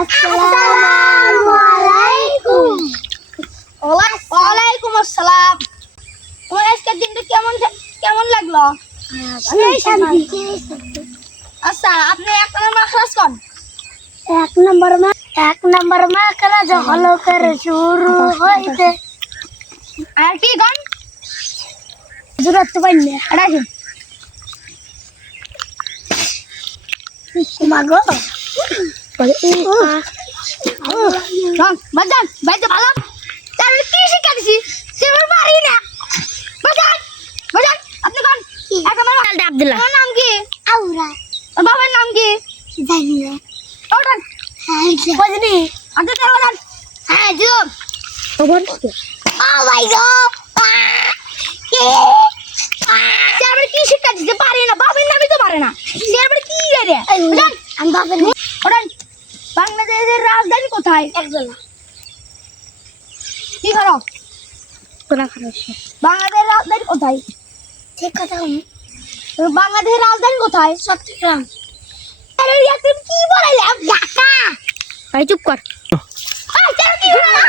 আসসালামু আলাইকুম। ওয়ালাইকুম আসসালাম। তোমার আজকের দিনটা কেমন লাগলো? সেই শান্তি। আচ্ছা, আপনি এক নম্বর মাখরাজ কোন? এক নম্বর মাখরাজ হলো করে শুরু হইতে। আর কি কোন? জুরাতে পাইনি রাখুন। মাগো বাজান বাইতে ভালো। তার কি শিক্ষা দিছি সেবার পারি না। বাজান আপনি কোন? এক নম্বর আব্দুল্লাহ। তোমার নাম কি? আউরা ওর বাবার নাম কি? জানি না। ওঠান। বুঝনি? আপনি তার বাজান। হ্যাঁ জুম। খবর ও মাই গড। সেবার কি শিক্ষা দিছে পারি না। বাবার নামই তো পারে না। সেবার কি রে? বাজান আমি বাবা ওঠান। বাংলাদেশের রাজধানী কোথায়? একদলা কি করো? কোনা খারাপ বাংলাদেশের রাজধানী কোথায়? ঠিক কথা বাংলাদেশের রাজধানী কোথায়? চট্টগ্রাম। আরে ইয়ার তুমি কি বলাইলে? ঢাকা। ভাই চুপ কর। আই, কি বলাইলা?